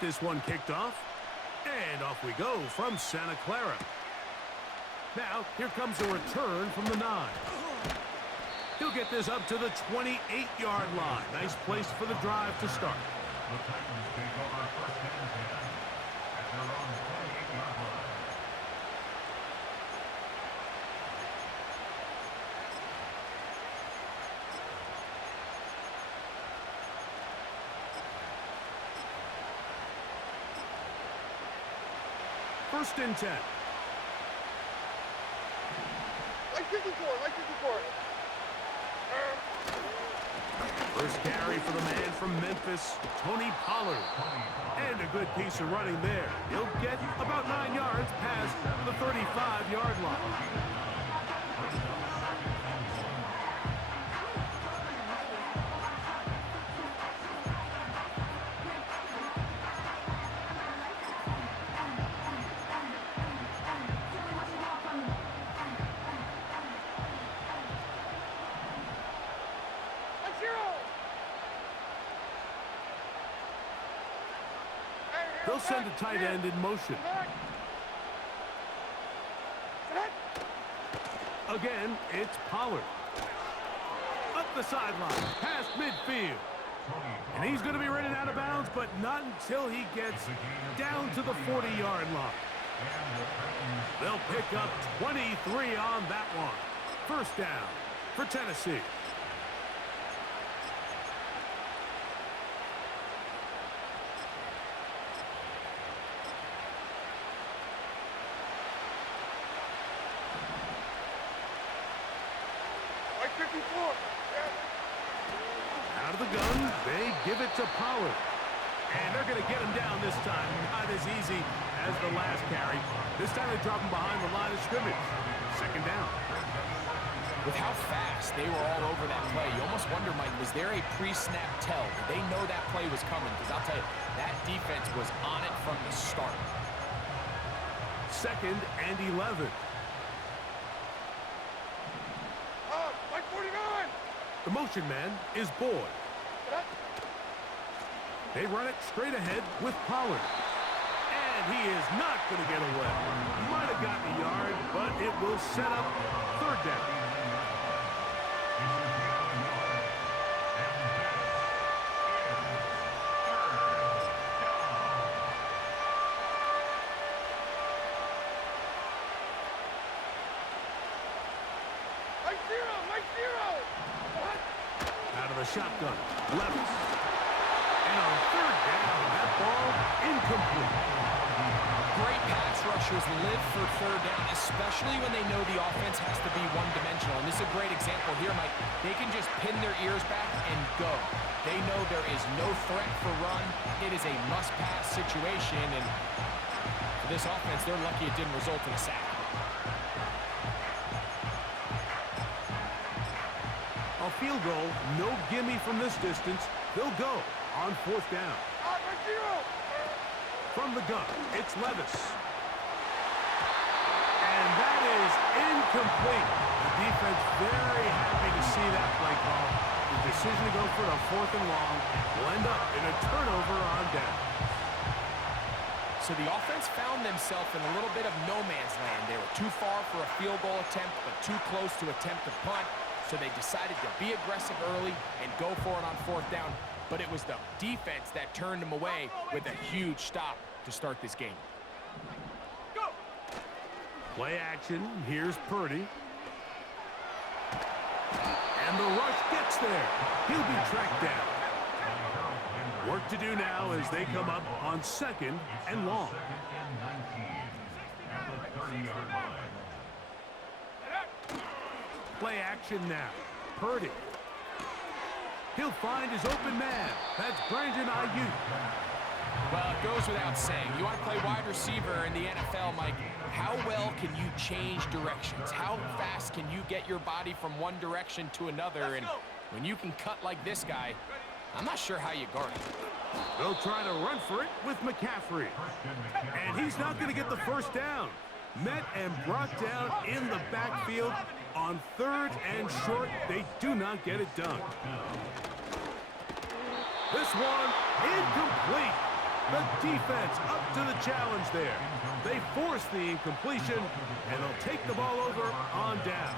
This one kicked off, and off we go from Santa Clara. Now, here comes a return from the 9. He'll get this up to the 28-yard line. Nice place for the drive to start. The Titans take over first and 10 at their own 28-yard line. First and 10. Like 54, like 54. First carry for the man from Memphis, Tony Pollard. And a good piece of running there. He'll get about 9 yards past the 35-yard line. They'll send a tight end in motion. Again, it's Pollard. Up the sideline, past midfield. And he's going to be ridden out of bounds, but not until he gets down to the 40-yard line. They'll pick up 23 on that one. First down for Tennessee. Out of the gun, they give it to Pollard. And they're going to get him down this time. Not as easy as the last carry. This time they drop him behind the line of scrimmage. Second down. With how fast they were all over that play, you almost wonder, Mike, was there a pre-snap tell? Did they know that play was coming? Because I'll tell you, that defense was on it from the start. Second and 11. Like 49. The motion man is Boyd. They run it straight ahead with Pollard. And he is not going to get away. Might have gotten a yard, but it will set up third down. Out of the shotgun, Levis. And on third down, that ball incomplete. Great pass rushers live for third down, especially when they know the offense has to be one-dimensional. And this is a great example here, Mike. They can just pin their ears back and go. They know there is no threat for run. It is a must-pass situation. And for this offense, they're lucky it didn't result in a sack. A field goal, no gimme from this distance. They'll go on fourth down. From the gun, it's Levis. And that is incomplete. The defense very happy to see that play call. The decision to go for a fourth and long will end up in a turnover on down. So the offense found themselves in a little bit of no man's land. They were too far for a field goal attempt, but too close to attempt a punt. So they decided to be aggressive early and go for it on fourth down. But it was the defense that turned them away with a huge stop to start this game. Go! Play action. Here's Purdy. And the rush gets there. He'll be tracked down. Work to do now as they come up on second and long. Play action now. Purdy. He'll find his open man. That's Brandon Ayuk. Well, it goes without saying. You want to play wide receiver in the NFL, Mike, how well can you change directions? How fast can you get your body from one direction to another? And when you can cut like this guy, I'm not sure how you guard it. They'll try to run for it with McCaffrey. And he's not going to get the first down. Met and brought down in the backfield. On third and short, they do not get it done. This one incomplete. The defense up to the challenge there. They force the incompletion, and they'll take the ball over on down.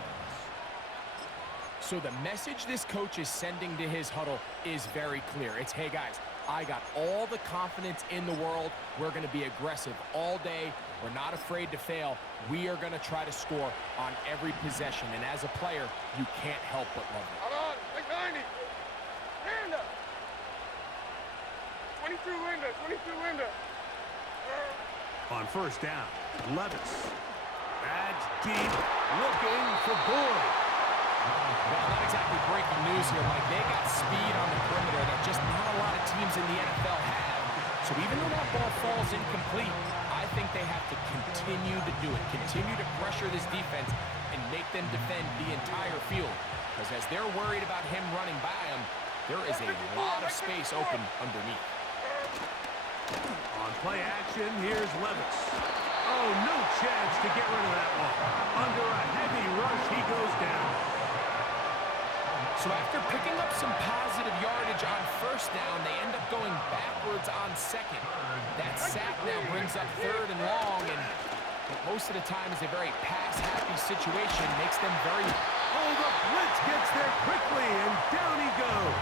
So the message this coach is sending to his huddle is very clear. It's, hey guys, I got all the confidence in the world. We're going to be aggressive all day. We're not afraid to fail. We are going to try to score on every possession. And as a player, you can't help but love it. Hold on, like 90. Linda. 22 Linda, 22 Linda. On first down, Levis. Adds deep, looking for Boyd. Well, not exactly breaking news here, Mike. They got speed on the perimeter that just not a lot of teams in the NFL have. So even though that ball falls incomplete, I think they have to continue to do it, continue to pressure this defense and make them defend the entire field. Because as they're worried about him running by them, there is a lot of space open underneath. On play action, here's Levis. Oh, no chance to get rid of that one. Under a heavy rush, he goes down. So after picking up some positive yardage on first down, they end up going backwards on second. That sack now brings up third and long, and most of the time is a very pass-happy situation, makes them very... Oh, the blitz gets there quickly, and down he goes.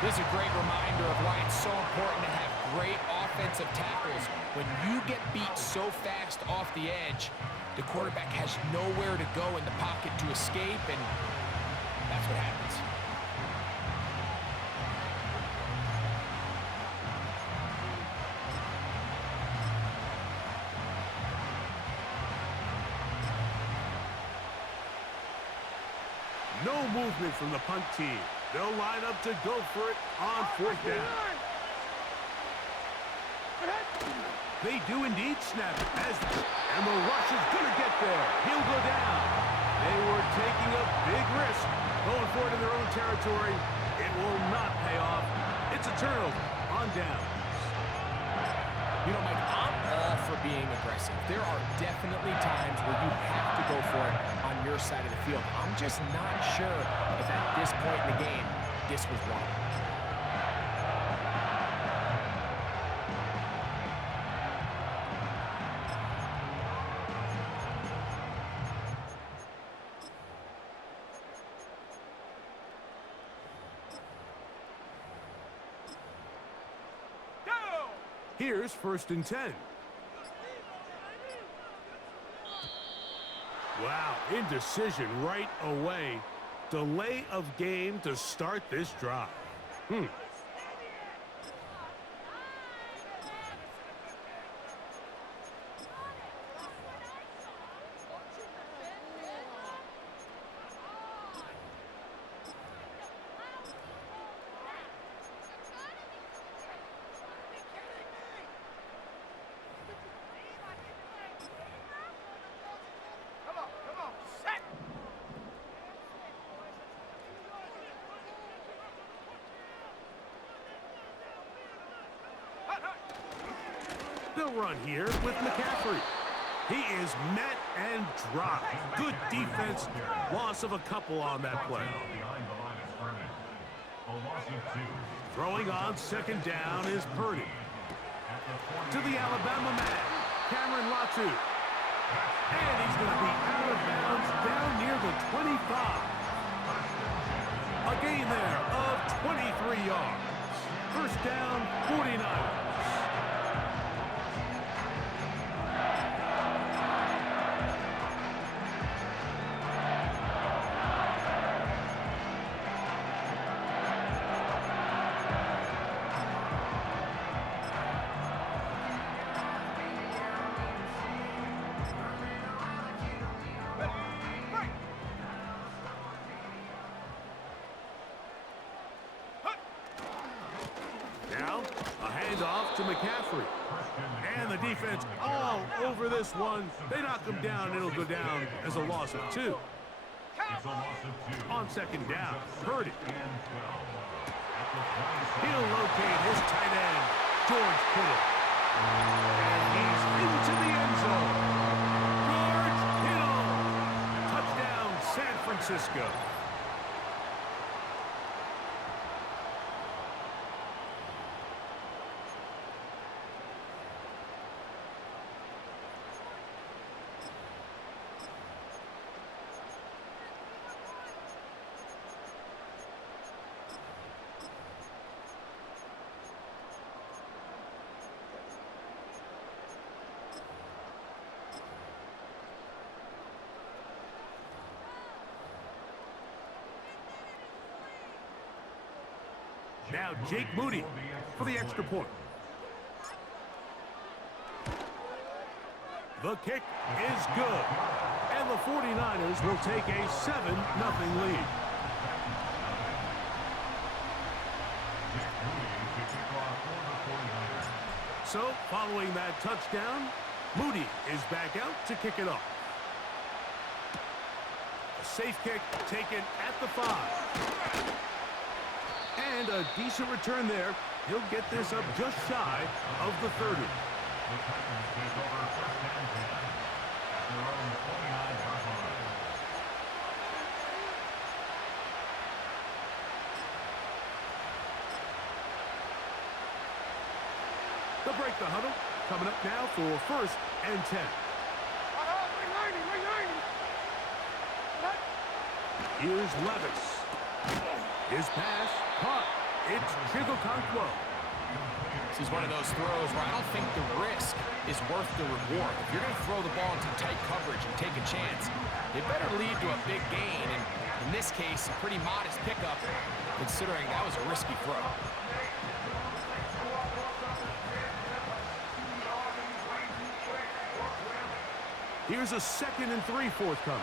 This is a great reminder of why it's so important to have great offensive tackles. When you get beat so fast off the edge, the quarterback has nowhere to go in the pocket to escape, and that's what happens. No movement from the punt team. They'll line up to go for it on fourth down. They do indeed snap it, and the rush is going to get there. He'll go down. They were taking a big risk going for it in their own territory. It will not pay off. It's a turnover on downs. You know, Mike, I'm all for being aggressive. There are definitely times where you have to go for it on your side of the field. I'm just not sure if at this point in the game, this was one of them. Here's first and 10. Wow, indecision right away. Delay of game to start this drive. They'll run here with McCaffrey. He is met and dropped. Good defense. Loss of a couple on that play. Throwing on second down is Purdy. To the Alabama man, Cameron Latu. And he's going to be out of bounds down near the 25. A gain there of 23 yards. First down, 49ers. Off to McCaffrey. And the defense all over this one. They knock him down. It'll go down as a loss of 2. On second down, Purdy. He'll locate his tight end, George Kittle. And he's into the end zone. George Kittle. Touchdown, San Francisco. Now Jake Moody for the extra point. The kick is good. And the 49ers will take a 7-0 lead. So, following that touchdown, Moody is back out to kick it off. A safe kick taken at the 5. And a decent return there. He'll get this up just shy of the 30. The Titans take over first and 10 at their own 49-yard line. They'll break the huddle. Coming up now for first and 10. Here's Levis. His pass caught. It's Chigokonkwo. This is one of those throws where I don't think the risk is worth the reward. If you're going to throw the ball into tight coverage and take a chance, it better lead to a big gain. And in this case, a pretty modest pickup, considering that was a risky throw. Here's a 2nd and 3 forthcoming.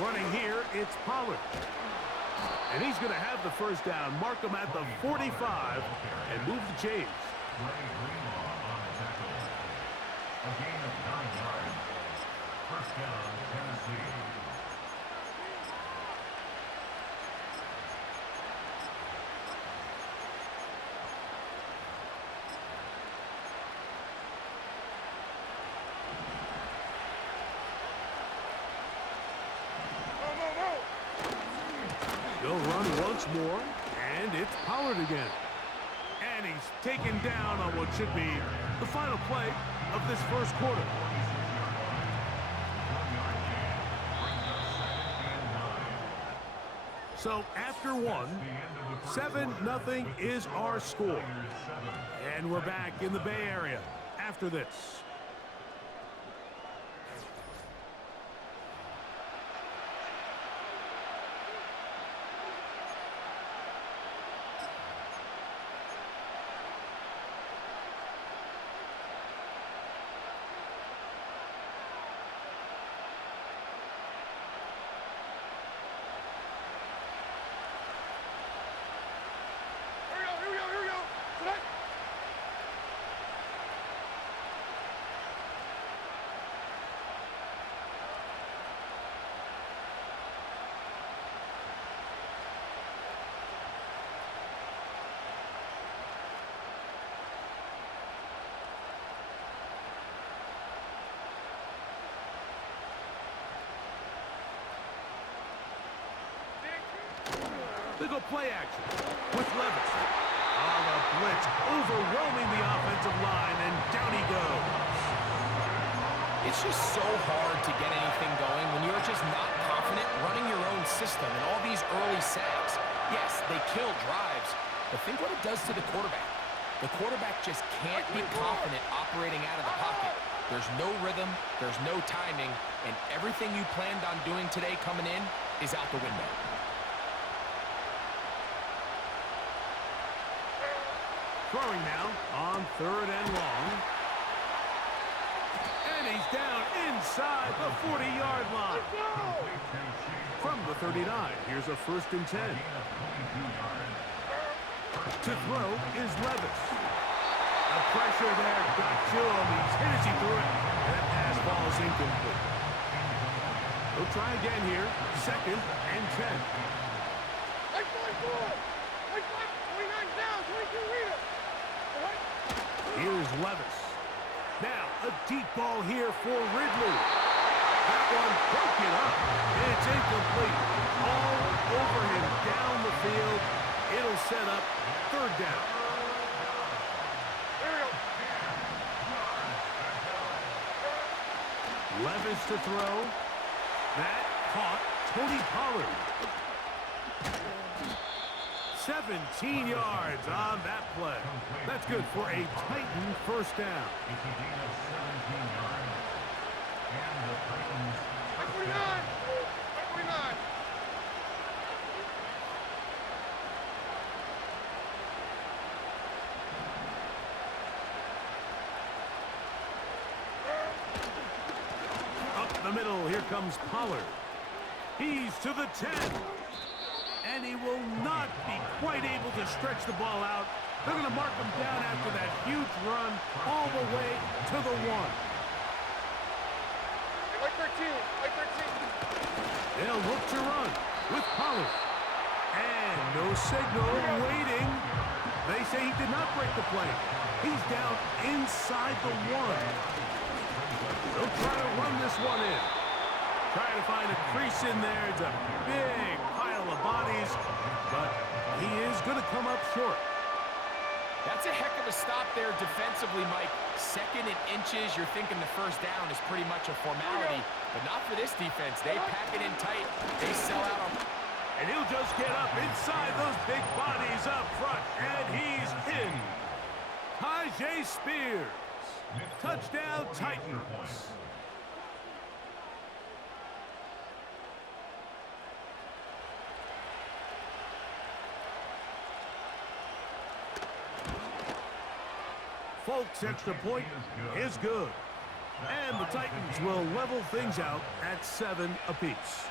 Running here, it's Pollard. And he's going to have the first down. Mark him at the 45 and move the chains. A gain of 9 yards. First down, Tennessee. They'll run once more, and it's Pollard again. And he's taken down on what should be the final play of this first quarter. So after one, 7-0 is our score. And we're back in the Bay Area after this. They go play action with Levis. On the blitz, overwhelming the offensive line, and down he goes. It's just so hard to get anything going when you're just not confident running your own system and all these early sacks. Yes, they kill drives, but think what it does to the quarterback. The quarterback just can't be confident operating out of the pocket. There's no rhythm, there's no timing, and everything you planned on doing today coming in is out the window. Throwing now on 3rd and long. And he's down inside the 40-yard line. From the 39, here's a 1st and 10. To throw is Levis. The pressure there got to him. He's hit as he threw it. And that pass falls incomplete. He'll try again here. 2nd and 10. Here's Levis. Now, a deep ball here for Ridley. That one broken up. It's incomplete. All over him down the field. It'll set up 3rd down. Levis to throw. That caught Tony Pollard. 17 yards on that play. That's good for a Titan first down. It's a gain of 17 yards. And the Titans nine. Right 9. Up the middle, here comes Pollard. He's to the 10. And he will not be quite able to stretch the ball out. They're going to mark him down after that huge run all the way to the 1. Right 13. Right 13. They'll look to run with Pollard. And no signal, waiting. They say he did not break the play. He's down inside the 1. They'll try to run this one in. Trying to find a crease in there. It's a big pile of bodies, but he is going to come up short. That's a heck of a stop there defensively, Mike. 2nd and inches, you're thinking the first down is pretty much a formality, but not for this defense. They pack it in tight. They sell out on... And he'll just get up inside those big bodies up front, and he's in. Tajay Spears. Touchdown, Titans. Folks' extra point is good. And the Titans will level things out at 7 apiece.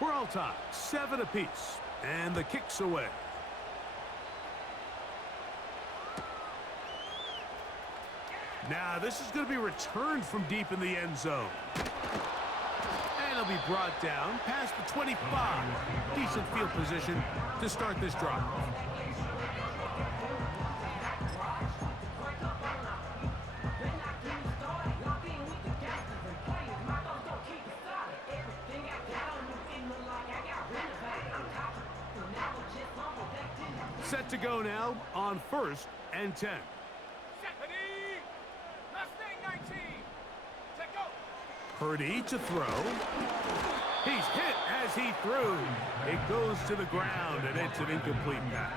We're all tied, 7 apiece, and the kick's away. Now, this is going to be returned from deep in the end zone. And it'll be brought down past the 25. Decent field position to start this drive. Set to go now on 1st and 10. Purdy to throw. He's hit as he threw. It goes to the ground, and it's an incomplete pass.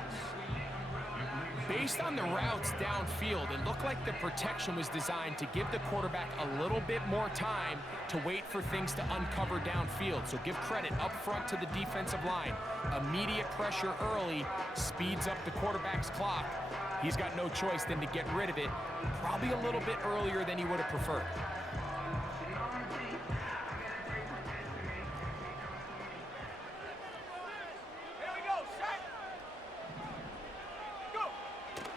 Based on the routes downfield, it looked like the protection was designed to give the quarterback a little bit more time to wait for things to uncover downfield. So give credit up front to the defensive line. Immediate pressure early speeds up the quarterback's clock. He's got no choice than to get rid of it, probably a little bit earlier than he would have preferred.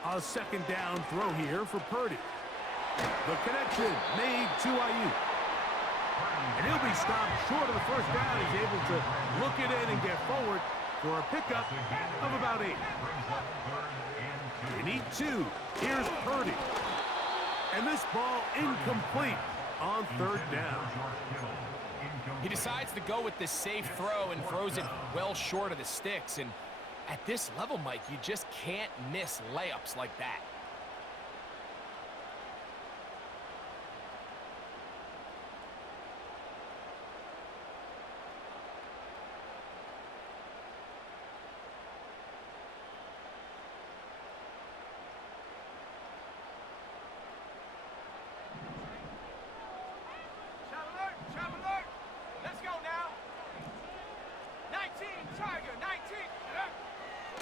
A 2nd down throw here for Purdy. The connection made to Ayuk. And he'll be stopped short of the first down. He's able to look it in and get forward for a pickup of about 8. They need 2. Here's Purdy. And this ball incomplete on 3rd down. He decides to go with the safe throw and throws it well short of the sticks. And at this level, Mike, you just can't miss layups like that.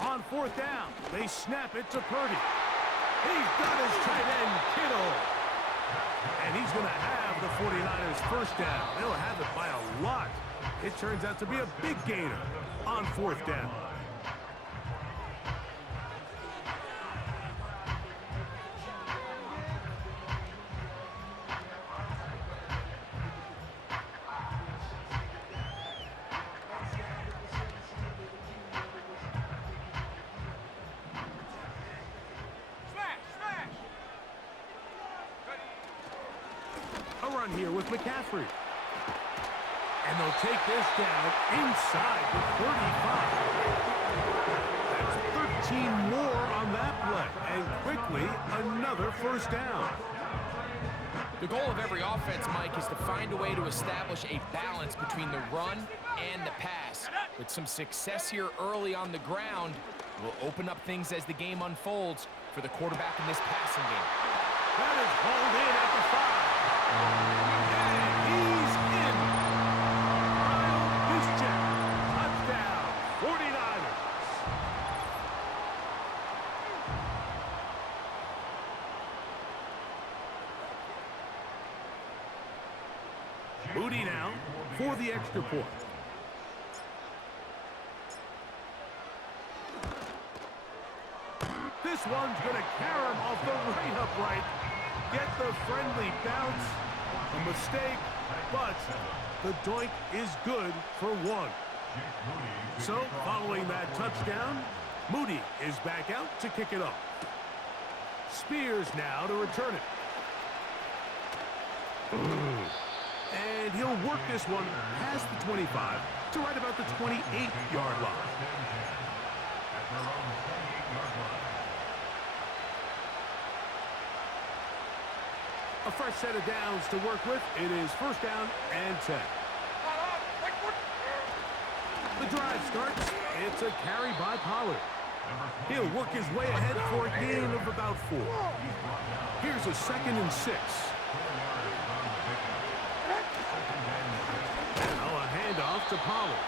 On 4th down, they snap it to Purdy. He's got his tight end, Kittle. And he's going to have the 49ers first down. They'll have it by a lot. It turns out to be a big gainer on 4th down. run here with McCaffrey. And they'll take this down inside the 35. That's 13 more on that play. And quickly, another first down. The goal of every offense, Mike, is to find a way to establish a balance between the run and the pass. With some success here early on the ground, will open up things as the game unfolds for the quarterback in this passing game. That is hauled in at the 5. And he's in. He's checked. Touchdown, 49ers. Moody now for the extra point. This one's going to carry him off the right upright. Get the friendly bounce. A mistake, but the doink is good for 1. So, following that touchdown, Moody is back out to kick it off. Spears now to return it. And he'll work this one past the 25 to right about the 28-yard line. A fresh set of downs to work with. It is first down and 10. The drive starts. It's a carry by Pollard. He'll work his way ahead for a gain of about 4. Here's a 2nd and 6. Now a handoff to Pollard.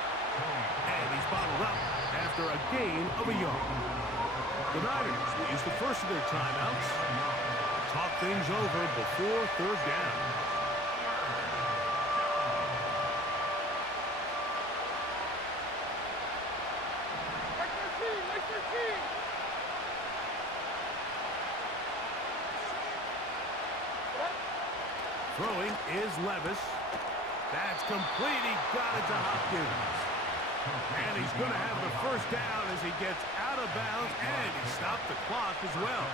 And he's bottled up after a gain of a yard. The Niners will use the first of their timeouts. Talk things over before third down. Throwing is Levis. That's complete. He got it to Hopkins. And he's going to have the first down as he gets out of bounds, and he stopped the clock as well.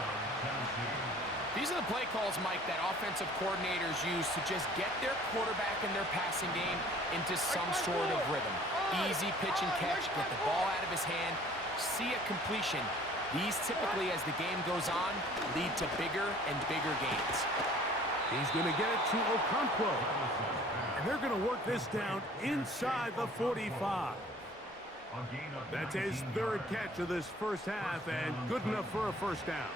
These are the play calls, Mike, that offensive coordinators use to just get their quarterback and their passing game into some sort of rhythm. Easy pitch and catch, get the ball out of his hand, see a completion. These typically, as the game goes on, lead to bigger and bigger gains. He's going to get it to Okonkwo. And they're going to work this down inside the 45. That's his 3rd catch of this first half, and good enough for a first down.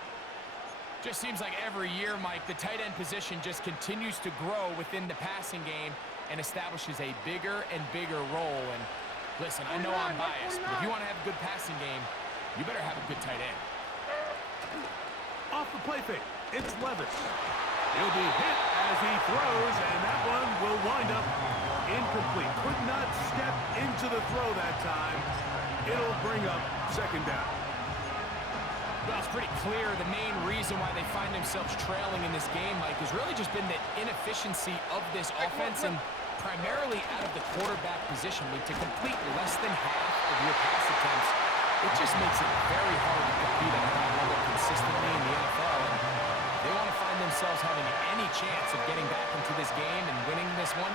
Just seems like every year, Mike, the tight end position just continues to grow within the passing game and establishes a bigger and bigger role. And listen, I know I'm biased, but if you want to have a good passing game, you better have a good tight end. Off the play fake, it's Levis. He'll be hit as he throws, and that one will wind up incomplete. Could not step into the throw that time. It'll bring up second down. Well, it's pretty clear the main reason why they find themselves trailing in this game, Mike, has really just been the inefficiency of this offense and primarily out of the quarterback position. I mean, to complete less than half of your pass attempts, it just makes it very hard to compete at that level consistently in the NFL. And if they want to find themselves having any chance of getting back into this game and winning this one,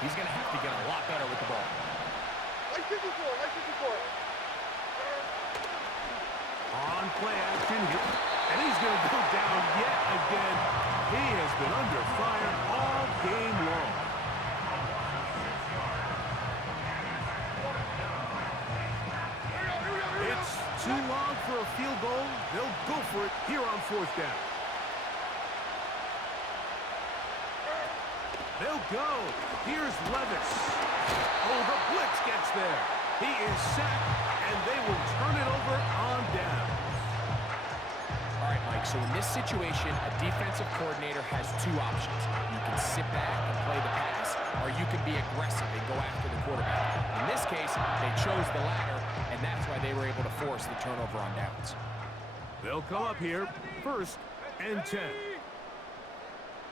he's going to have to get a lot better with the ball. Like 54, like 54. On play action here. And he's going to go down yet again. He has been under fire all game long. It's too long for a field goal. They'll go for it here on 4th down. They'll go. Here's Levis. Oh, the blitz gets there. He is sacked, and they will turn it over on down. All right, Mike, so in this situation, a defensive coordinator has 2 options. You can sit back and play the pass, or you can be aggressive and go after the quarterback. In this case, they chose the latter, and that's why they were able to force the turnover on downs. They'll come up here, 1st and 10.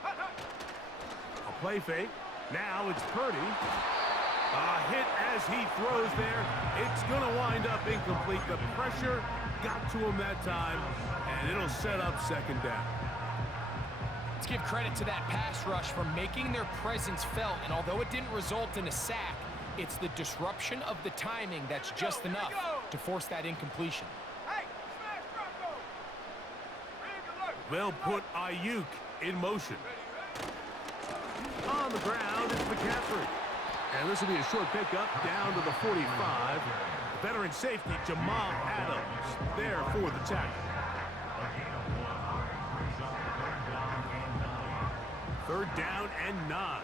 A play fake. Now it's Purdy. A hit as he throws there. It's going to wind up incomplete. The pressure got to him that time, and it'll set up second down. Let's give credit to that pass rush for making their presence felt, and although it didn't result in a sack, it's the disruption of the timing that's just enough to force that incompletion. They'll put Ayuk in motion. On the ground, it's McCaffrey. And this will be a short pickup down to the 45. Veteran safety Jamal Adams there for the tackle. Third down and 9.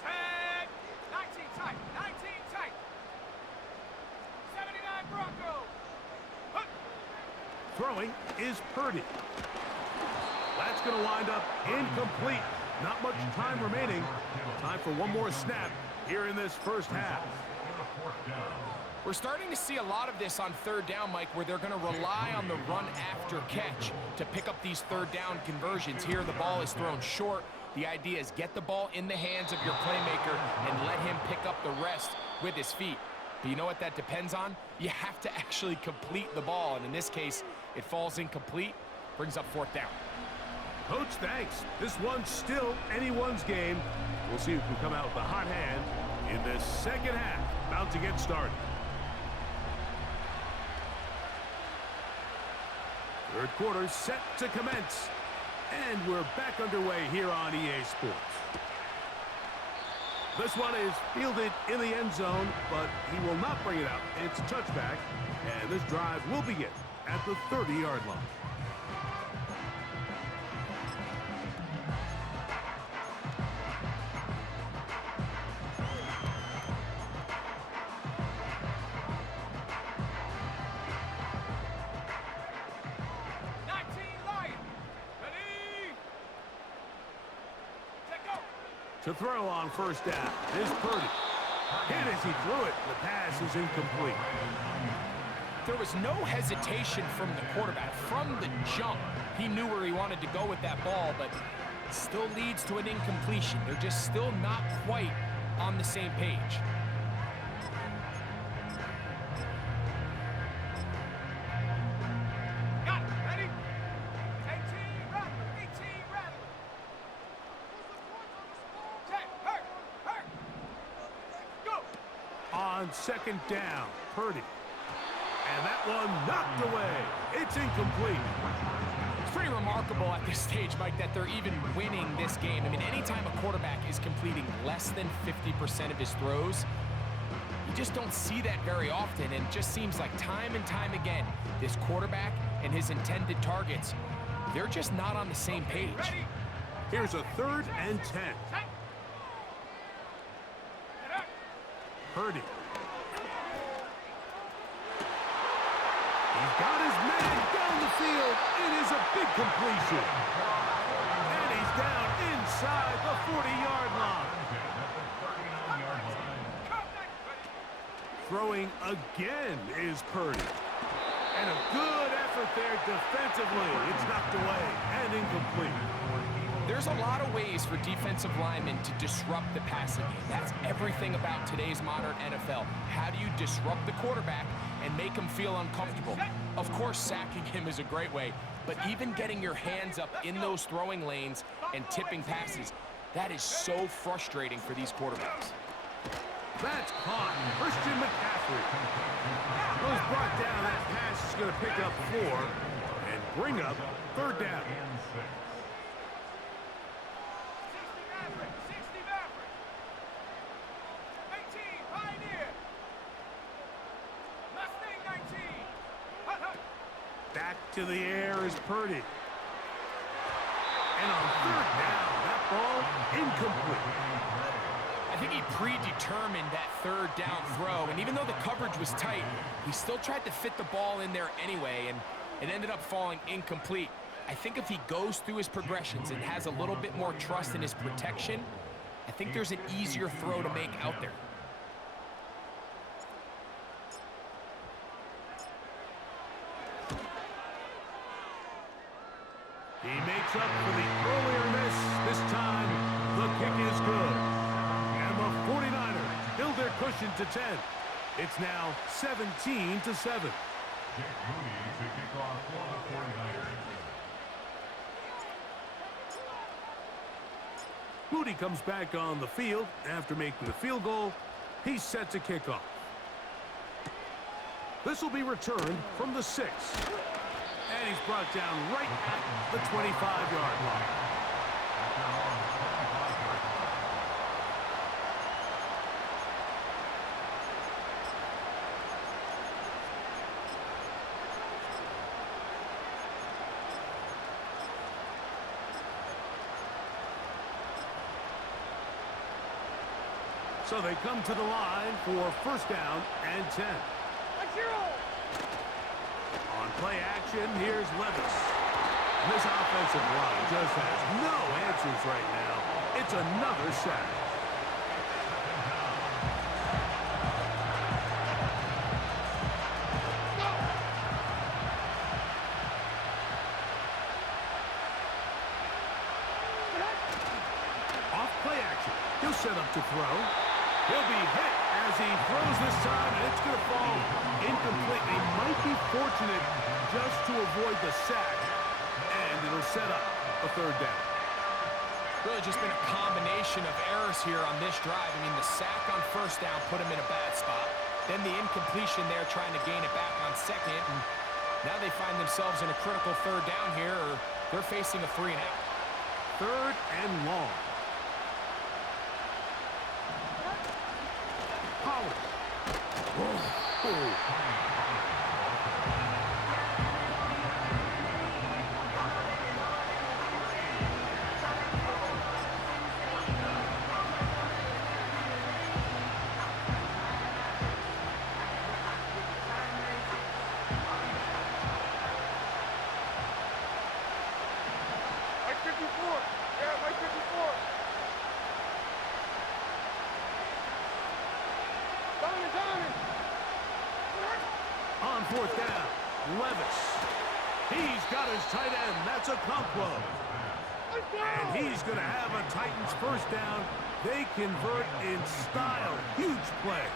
Set. 19 tight. 19 tight. 79 Broncos. Throwing is Purdy. That's going to wind up incomplete. Not much time remaining. Time for one more snap here in this first half. We're starting to see a lot of this on third down, Mike, where they're going to rely on the run after catch to pick up these third down conversions. Here, the ball is thrown short. The idea is get the ball in the hands of your playmaker and let him pick up the rest with his feet. But you know what that depends on? You have to actually complete the ball, and in this case, it falls incomplete, brings up fourth down. Coach, thanks. This one's still anyone's game. We'll see who can come out with a hot hand in this second half. About to get started. Third quarter set to commence. And we're back underway here on EA Sports. This one is fielded in the end zone, but he will not bring it out. It's a touchback, and this drive will begin at the 30-yard line. To throw on first down is Purdy. Hit as he threw it. The pass is incomplete. There was no hesitation from the quarterback. From the jump, he knew where he wanted to go with that ball, but it still leads to an incompletion. They're just still not quite on the same page. On second down, Purdy. And that one knocked away. It's incomplete. It's pretty remarkable at this stage, Mike, that they're even winning this game. I mean, anytime a quarterback is completing less than 50% of his throws, you just don't see that very often. And it just seems like time and time again, this quarterback and his intended targets, they're just not on the same page. Here's a 3rd and 10. Purdy. He's got his man down the field. It is a big completion. And he's down inside the 40-yard line. Throwing again is Purdy. And a good effort there defensively. It's knocked away and incomplete. There's a lot of ways for defensive linemen to disrupt the passing game. That's everything about today's modern NFL. How do you disrupt the quarterback and make him feel uncomfortable? Of course, sacking him is a great way, but even getting your hands up in those throwing lanes and tipping passes, that is so frustrating for these quarterbacks. That's caught. Christian McCaffrey was brought down. That pass is going to pick up 4 and bring up 3rd down. Back to the air is Purdy. And on 3rd down, that ball incomplete. I think he predetermined that 3rd down throw, and even though the coverage was tight, he still tried to fit the ball in there anyway, and it ended up falling incomplete. I think if he goes through his progressions and has a little bit more trust in his protection, I think there's an easier throw to make out there. He makes up for the earlier miss. This time, the kick is good. And the 49ers build their cushion to 10. It's now 17-7. Moody comes back on the field after making the field goal. He's set to kick off. This will be returned from the 6. And he's brought down right at the 25-yard line. So they come to the line for first down and 10. On play action, here's Levis. And this offensive line just has no answers right now. It's another sack. Off play action, he'll set up to throw. He'll be hit as he throws this time, and it's going to fall incomplete. He might be fortunate just to avoid the sack, and it'll set up a third down. Really just been a combination of errors here on this drive. I mean, the sack on first down put him in a bad spot. Then the incompletion there trying to gain it back on second. And now they find themselves in a critical third down here, or they're facing a 3-and-out. Third and long. Mike 54. Yeah, Mike 54. Diamond. On fourth down, Levis. He's got his tight end. That's a Conquo. And he's going to have a Titans first down. They convert in style. Huge play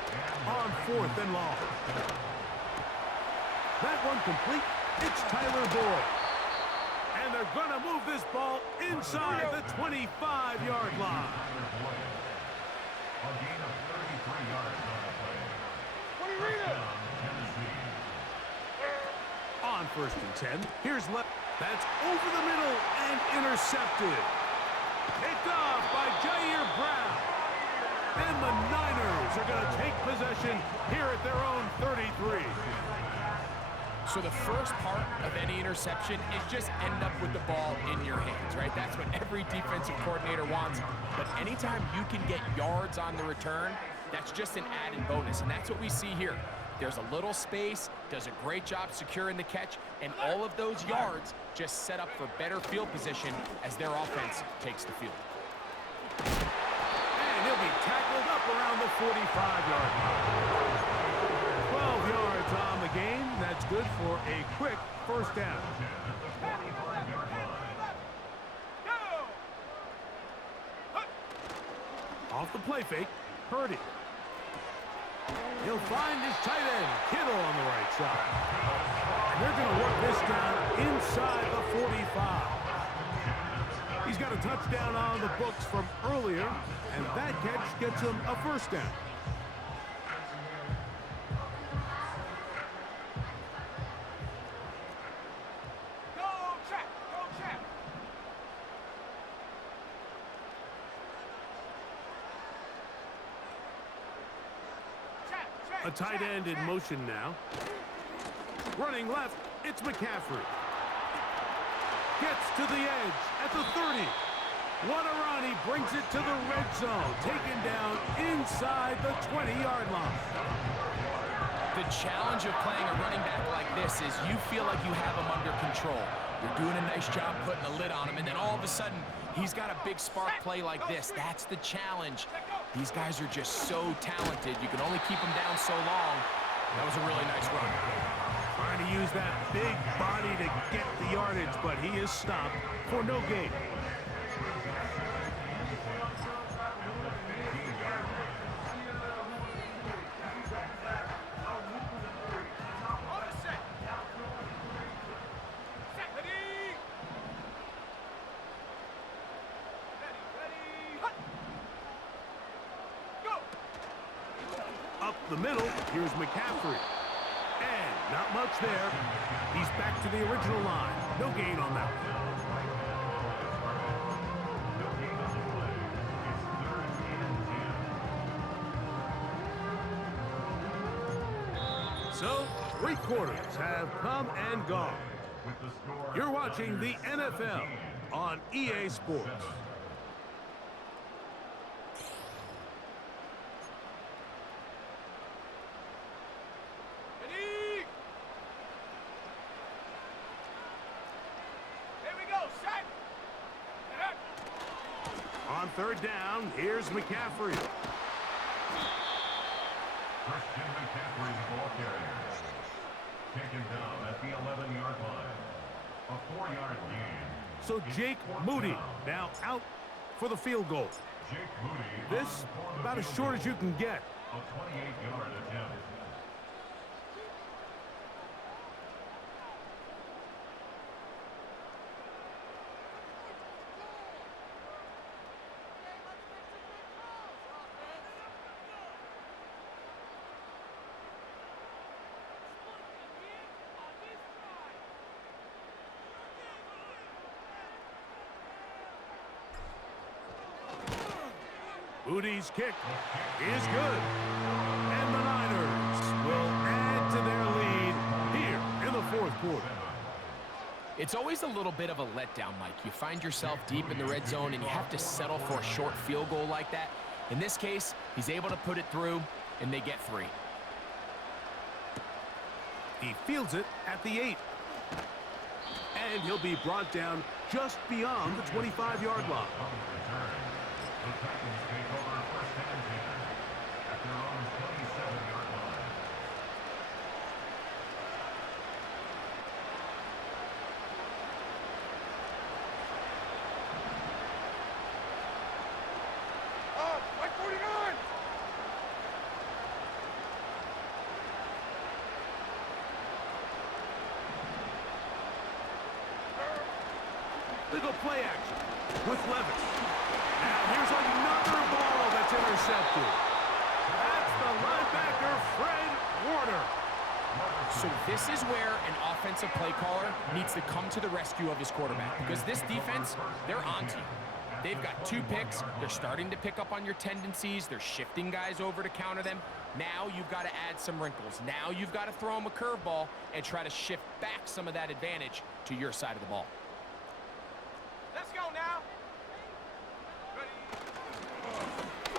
on fourth and long. That one complete. It's Tyler Boyd. And they're going to move this ball inside the 25-yard line. A gain of 33 yards on the play. What do you read it? On first and 10, here's left. That's over the middle and intercepted. Picked off by Jair Brown. And the Niners are going to take possession here at their own 33. So the first part of any interception is just end up with the ball in your hands, right? That's what every defensive coordinator wants. But anytime you can get yards on the return, that's just an added bonus. And that's what we see here. There's a little space, does a great job securing the catch, and all of those yards just set up for better field position as their offense takes the field. And he'll be tackled up around the 45-yard line. 12 yards on the game. That's good for a quick first down. Off the play fake, Purdy. He'll find his tight end, Kittle, on the right side. And they're going to work this down inside the 45. He's got a touchdown on the books from earlier, and that catch gets him a first down. A tight end in motion now. Running left, it's McCaffrey. Gets to the edge at the 30. What a run. He brings it to the red zone. Taken down inside the 20-yard line. The challenge of playing a running back like this is you feel like you have him under control. You're doing a nice job putting a lid on him, and then all of a sudden, he's got a big spark play like this. That's the challenge. These guys are just so talented. You can only keep them down so long. That was a really nice run. Trying to use that big body to get the yardage, but he is stopped for no gain. the middle, here's McCaffrey. And not much there. He's back to the original line. No gain on that one. So, 3 quarters have come and gone. You're watching the NFL on EA Sports. On 3rd down, here's McCaffrey. Christian McCaffrey, the ball carrier. Taken down at the 11-yard line. A 4-yard gain. So Jake Moody now out for the field goal. Jake Moody. This about as short as you can get. A 28-yard attempt. Moody's kick is good. And the Niners will add to their lead here in the 4th quarter. It's always a little bit of a letdown, Mike. You find yourself deep in the red zone and you have to settle for a short field goal like that. In this case, he's able to put it through and they get 3. He fields it at the 8. And he'll be brought down just beyond the 25-yard line. The Titans take over 1st and 10 at their own 27-yard line. Like 49! They go play action with Levis. Now here's another ball that's intercepted. That's the linebacker, Fred Warner. So this is where an offensive play caller needs to come to the rescue of his quarterback, because this defense, they're onto you. They've got 2 picks. They're starting to pick up on your tendencies. They're shifting guys over to counter them. Now you've got to add some wrinkles. Now you've got to throw them a curveball and try to shift back some of that advantage to your side of the ball. Let's go now.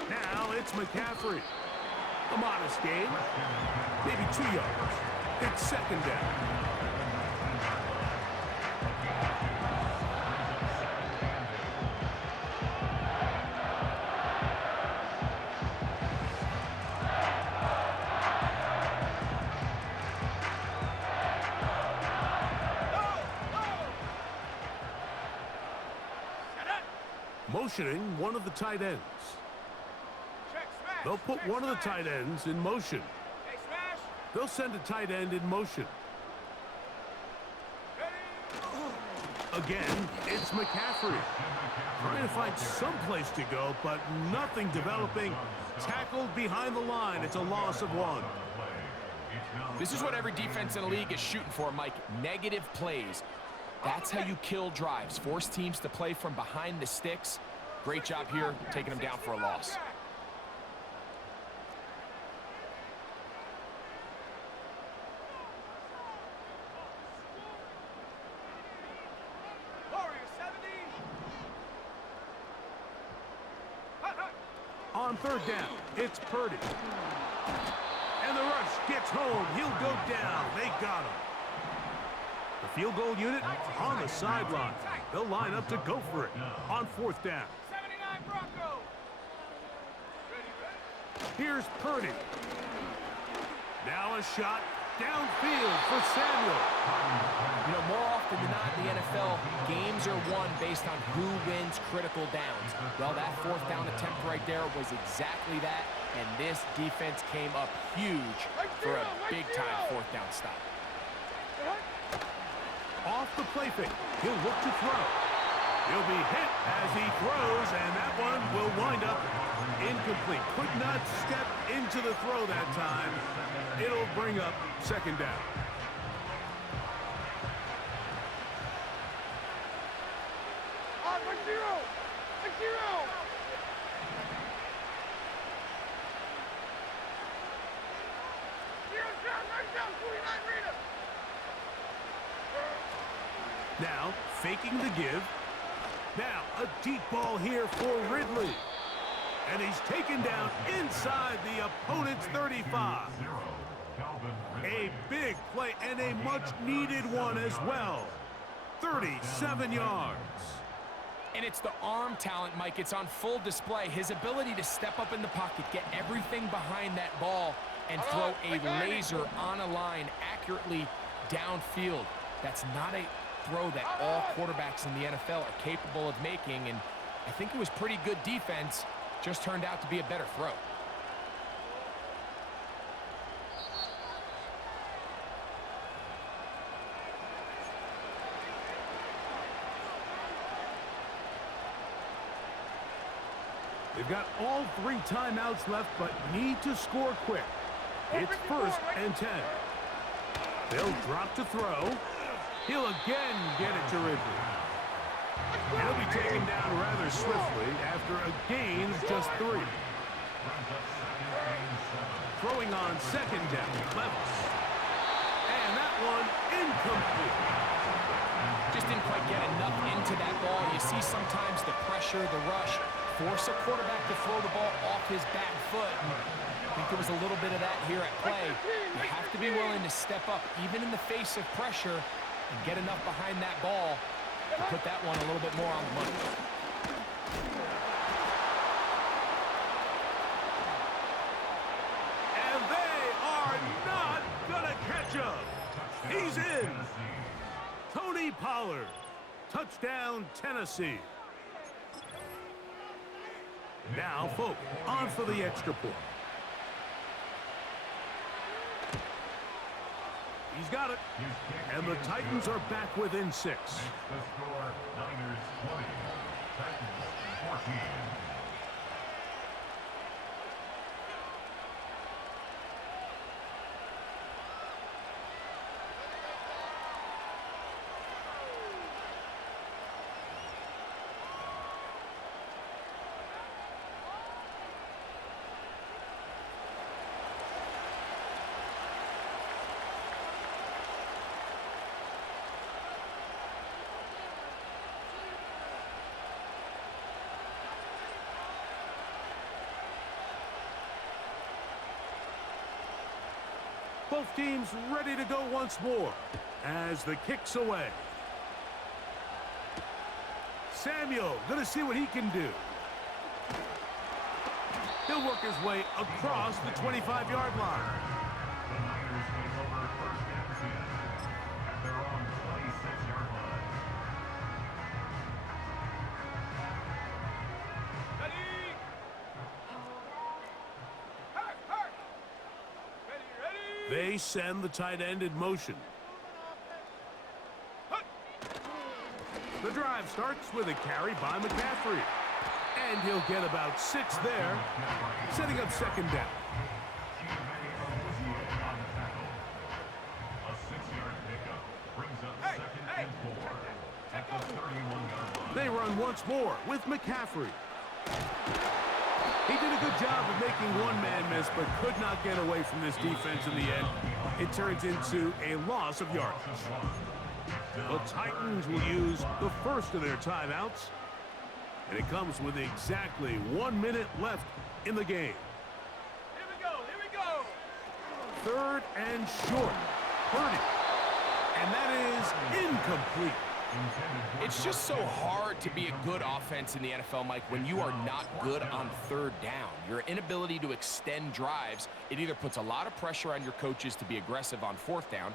Now it's McCaffrey. A modest gain. Maybe 2 yards. It's 2nd down. Motioning one of the tight ends. They'll put one of the tight ends in motion. They'll send a tight end in motion. Again, it's McCaffrey. Trying to find some place to go, but nothing developing. Tackled behind the line. It's a loss of 1. This is what every defense in the league is shooting for, Mike. Negative plays. That's how you kill drives. Force teams to play from behind the sticks. Great job here, taking them down for a loss. On 3rd down, it's Purdy. And the rush gets home. He'll go down. They got him. The field goal unit on the sideline. They'll line up to go for it on 4th down. 79 Broncos. Here's Purdy. Now a shot downfield for Samuel. You know, more often than not in the NFL, games are won based on who wins critical downs. Well, that 4th down attempt right there was exactly that, and this defense came up huge for a big-time 4th down stop. Off the play fake, he'll look to throw. He'll be hit as he throws, and that one will wind up Incomplete. Could not step into the throw that time. It'll bring up second down. On, 1-0. 6-0. Down, 49 Rita. Now, faking the give. Now, a deep ball here for Ridley. And he's taken down inside the opponent's 35. A big play and a much-needed one as well. 37 yards. And it's the arm talent, Mike. It's on full display. His ability to step up in the pocket, get everything behind that ball, and throw a laser on a line accurately downfield. That's not a throw that all quarterbacks in the NFL are capable of making, and I think it was pretty good defense. Just turned out to be a better throw. They've got all 3 timeouts left, but need to score quick. It's 1st and 10. They'll drop to throw. He'll again get it to Ridley. He'll be taken down rather swiftly after a gain of just 3. Throwing on 2nd down, Levis. And that one incomplete. Just didn't quite get enough into that ball. You see sometimes the pressure, the rush, force a quarterback to throw the ball off his back foot. And I think there was a little bit of that here at play. You have to be willing to step up, even in the face of pressure, and get enough behind that ball to put that one a little bit more on the money. And they are not gonna catch him. He's in. Tony Pollard. Touchdown, Tennessee. Now, Folk on for the extra point. He's got it. And the Titans are back within 6. The score, Niners 20, Titans 14. Both teams ready to go once more as the kick's away. Samuel gonna see what he can do. He'll work his way across the 25-yard line. The Niners take over 1st and 10 at their own 26-yard line. Ready? Hurt! Ready? They send the tight end in motion. The drive starts with a carry by McCaffrey. And he'll get about 6 there, setting up 2nd down. A 6-yard pickup brings up 2nd and 4 at the 31-yard line. They run once more with McCaffrey. He did a good job of making one man miss, but could not get away from this defense in the end. It turns into a loss of yardage. The Titans will use the first of their timeouts, and it comes with exactly 1 minute left in the game. Here we go! 3rd and short. Purdy. And that is incomplete. It's just so hard to be a good offense in the NFL, Mike, when you are not good on 3rd down. Your inability to extend drives, it either puts a lot of pressure on your coaches to be aggressive on 4th down,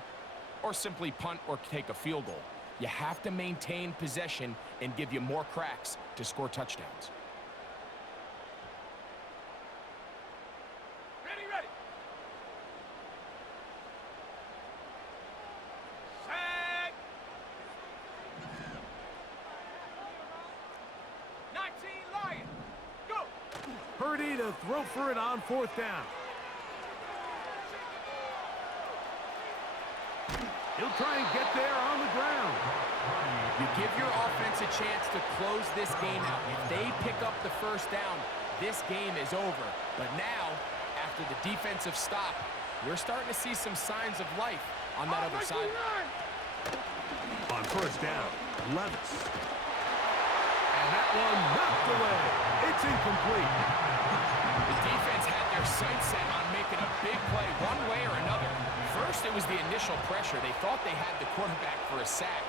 or simply punt or take a field goal. You have to maintain possession and give you more cracks to score touchdowns. Ready! Set! 19 Lion! Go! Purdy to throw for it on 4th down. He'll try and get there on the ground. You give your offense a chance to close this game out. If they pick up the 1st down, this game is over. But now, after the defensive stop, we're starting to see some signs of life on that other side. On 1st down, Levis. And that one knocked away. It's incomplete. The defense had their sights set on making a big play one way or another. First, it was the initial pressure. They thought they had the quarterback for a sack.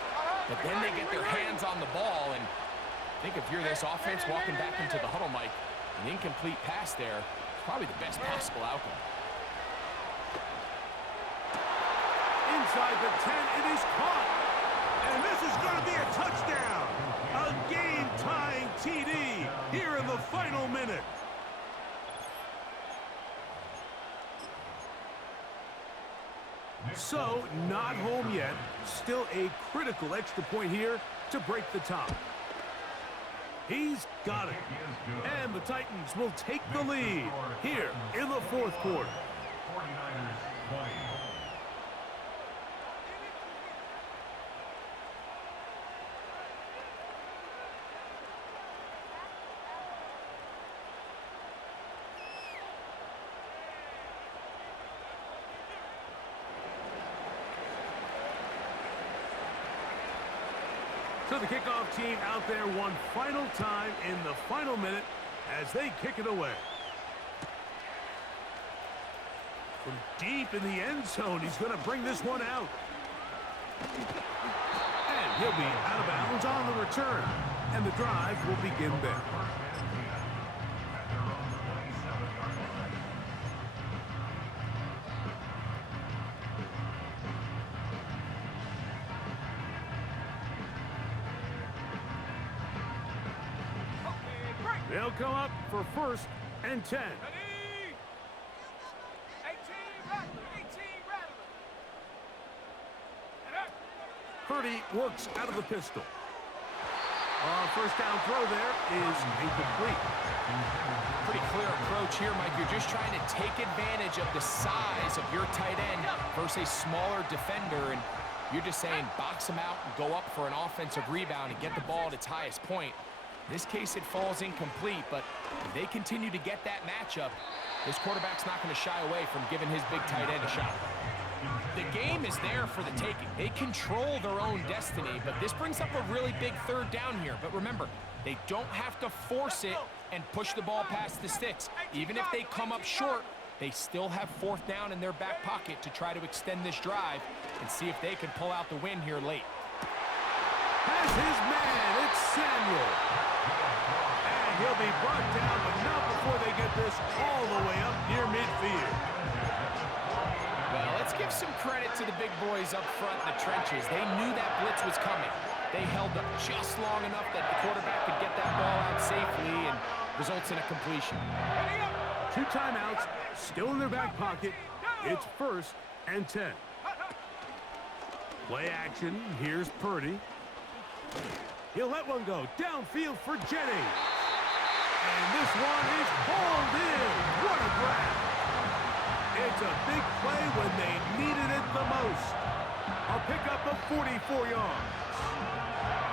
But then they get their hands on the ball, and I think if you're this offense walking back into the huddle, Mike, an incomplete pass there is probably the best possible outcome. Inside the 10, it is caught. And this is going to be a touchdown. A game-tying TD here in the final minute. So, not home yet. Still a critical extra point here to break the tie. He's got it. And the Titans will take the lead here in the 4th quarter. 49ers 20. So the kickoff team out there one final time in the final minute as they kick it away. From deep in the end zone, he's going to bring this one out. And he'll be out of bounds on the return. And the drive will begin there. They'll come up for 1st and 10. Ready? 18 Rattler, 18 Rattler. And up. Purdy works out of the pistol. 1st down throw there is incomplete. Pretty clear approach here, Mike. You're just trying to take advantage of the size of your tight end versus a smaller defender, and you're just saying box him out and go up for an offensive rebound and get the ball at its highest point. In this case, it falls incomplete, but if they continue to get that matchup, this quarterback's not going to shy away from giving his big tight end a shot. The game is there for the taking. They control their own destiny, but this brings up a really big 3rd down here. But remember, they don't have to force it and push the ball past the sticks. Even if they come up short, they still have 4th down in their back pocket to try to extend this drive and see if they can pull out the win here late. Has his man, it's Samuel. And he'll be brought down, but not before they get this all the way up near midfield. Well, let's give some credit to the big boys up front in the trenches. They knew that blitz was coming. They held up just long enough that the quarterback could get that ball out safely and results in a completion. 2 timeouts, still in their back pocket. It's 1st and 10. Play action, here's Purdy. He'll let one go downfield for Jennings. And this one is hauled in. What a grab. It's a big play when they needed it the most. A pickup of 44 yards.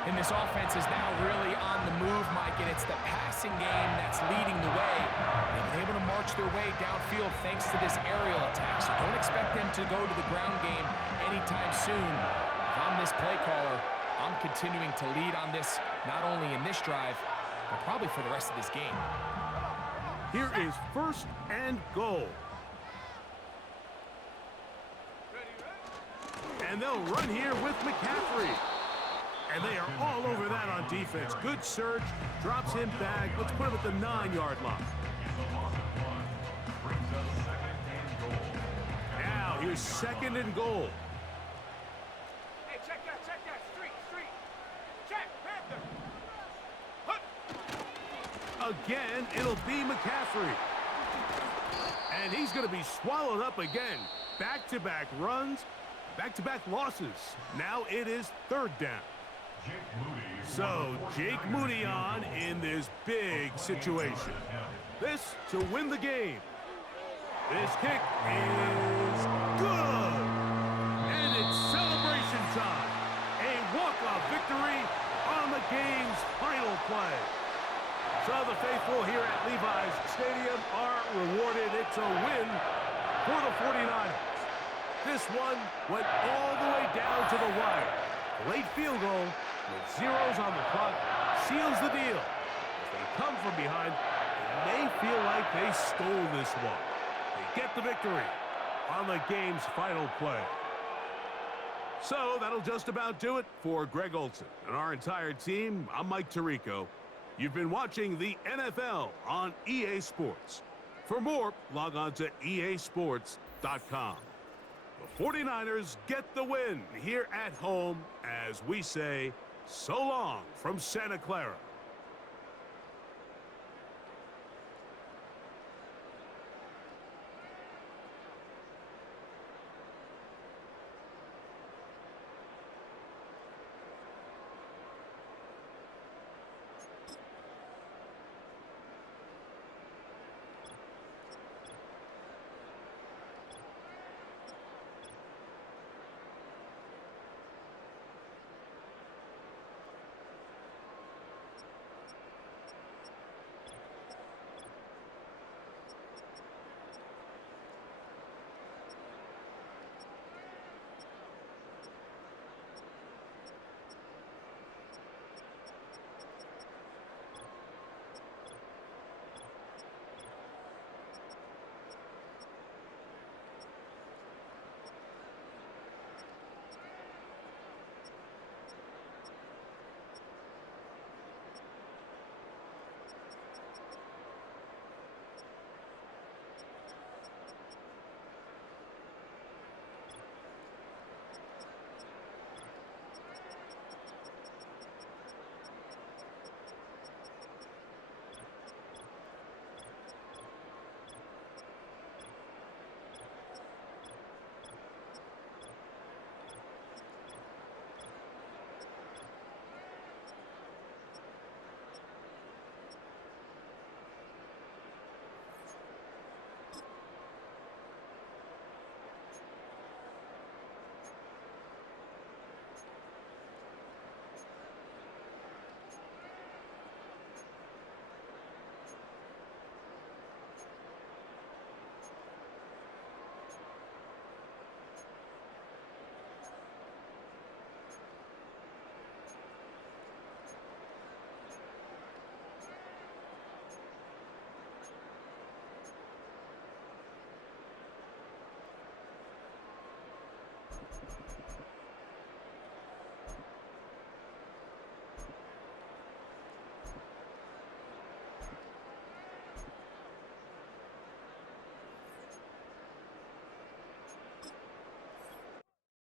And this offense is now really on the move, Mike, and it's the passing game that's leading the way. They've been able to march their way downfield thanks to this aerial attack, so don't expect them to go to the ground game anytime soon. If I'm this play caller, I'm continuing to lead on this, not only in this drive, but probably for the rest of this game. Here is 1st and goal. And they'll run here with McCaffrey. And they are all over that on defense. Good surge, drops him back. Let's put him at the 9-yard line. Now here's 2nd and goal. Hey, check that. Street. Check, Panther. Again, it'll be McCaffrey. And he's going to be swallowed up again. Back-to-back runs, back-to-back losses. Now it is 3rd down. So, Jake Moody on in this big situation. This to win the game. This kick is good. And it's celebration time. A walk-off victory on the game's final play. So the faithful here at Levi's Stadium are rewarded. It's a win for the 49ers. This one went all the way down to the wire. The late field goal with zeros on the clock seals the deal. As they come from behind, and they feel like they stole this one. They get the victory on the game's final play. So that'll just about do it for Greg Olson and our entire team. I'm Mike Tirico. You've been watching the NFL on EA Sports. For more, log on to easports.com. The 49ers get the win here at home as we say so long from Santa Clara.